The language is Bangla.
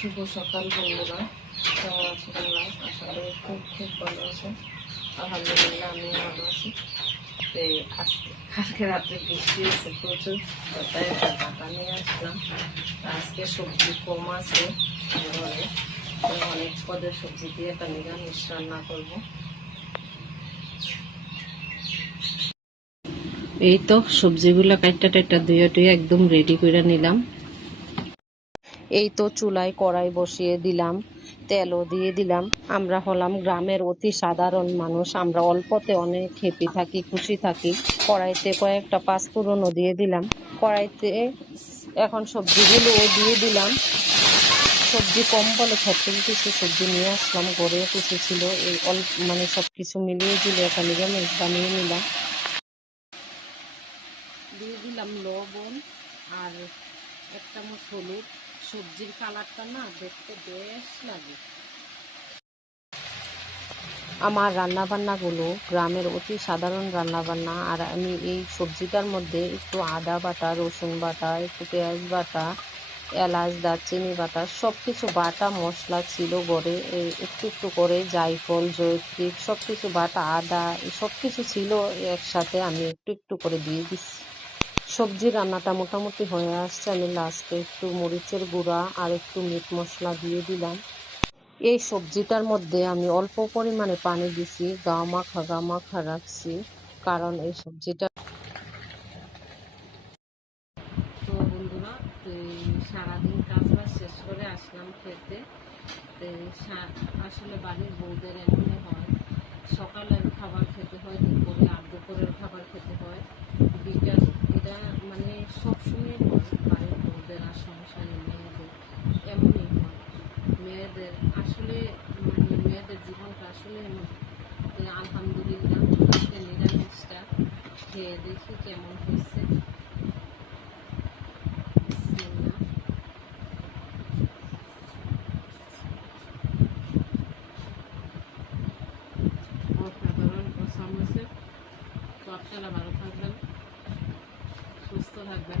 শুভ সকাল বন্ধুরা, কেমন আছো তোমরা? আশা করি খুব খুব ভালো আছো। আলহামদুলিল্লাহ আমিও ভালো আছি। তো আজকে কালকে রাত্রে বৃষ্টি হয়েছে প্রচুর, তাই একটা টাকা নিয়ে আসলাম। আজকে সবজি কম আছে ঘরে, অনেক পদের সবজি দিয়ে একটা নিরামিষ রান্না করবো। এই তো সবজিগুলো কাটটা টাইটটা ধুয়ে একদম রেডি করে নিলাম। এই তো চুলায় কড়াই বসিয়ে দিলাম, তেলও দিয়ে দিলাম। আমরা হলাম গ্রামের অতি সাধারণ মানুষ, আমরা অল্পতে অনেক হ্যাপি থাকি, খুশি থাকি। কড়াইতে কয়েকটা পাঁচফোড়নও দিয়ে দিলাম। কড়াইতে এখন সবজিগুলোও দিয়ে দিলাম। সবজি কম বলে ঘর থেকে কিছু সবজি নিয়ে আসলাম, ঘরেও কিছু ছিল, এই অল্প মানে সবকিছু মিলিয়ে দিলে একটা নিরামিষ বানিয়ে নিলাম। দিয়ে দিলাম লবণ আর এক চামচ হলুদ। সবজির কালারটা না দেখতে বেশ লাগে। আমার রান্নাবান্নাগুলো গ্রামের অতি সাধারণ রান্নাবান্না, আর আমি এই সবজিটার মধ্যে একটু আদা বাটা, রসুন বাটা, একটু পেঁয়াজ বাটা, এলাচ, দারচিনি বাটা, সব কিছু বাটা মশলা ছিল ঘরে। একটু একটু করে জায়ফল, জয়ত্রী সব কিছু বাটা, আদা সব কিছু ছিল একসাথে, আমি একটু একটু করে দিয়ে দিচ্ছি। সবজি রান্নাটা মোটামুটি হয়ে আসছে। আমি লাস্টে একটু মরিচের গুঁড়া আর একটু মিট মশলা দিয়ে দিলাম। এই সবজিটার মধ্যে আমি অল্প পরিমাণে পানি দিছি, গা মাখা রাখছি, কারণ এই সবজিটা। তো বন্ধুরা, সারাদিন কাজ বাজ শেষ করে আসলাম খেতে। আসলে বাড়ির বউদের এমনই হয়, সকালের খাবার খেতে হয় দুপুরে, আর দুপুরের খাবার খেতে হয় বিকাল। এটা মানে সবসময় হয় বাড়ির বউদের আর সংসারী মেয়েদের, এমনই হয় মেয়েদের। আসলে মানে মেয়েদের জীবনটা আসলে এমন। আলহামদুলিল্লাহ আজকে নিরামিষটা খেয়ে দেখি কেমন হয়েছে। অসাধারণ পছন্দ হয়েছে। তো আপনারা ভালো থাকবেন, সুস্থ থাকবেন।